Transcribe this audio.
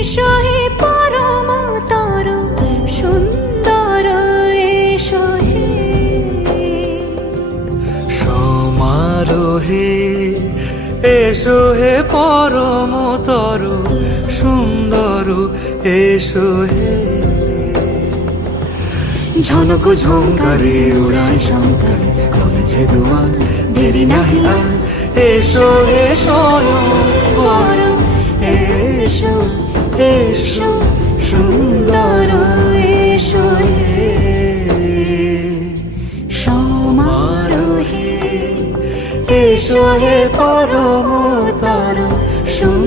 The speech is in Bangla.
এসো হে পরমতর সুন্দর এসো হে সমারোহে এসো হে পরমতর সুন্দর এসো হে ঝনক ঝঙ্কারে উড়ায় শঙ্কার কমেছে দুয়ার দেরি নাহি আর এসো হে স্বয়ং বর এসো এসো সুন্দর এসো হে সমারোহে এসো হে পরমতর সুন্দর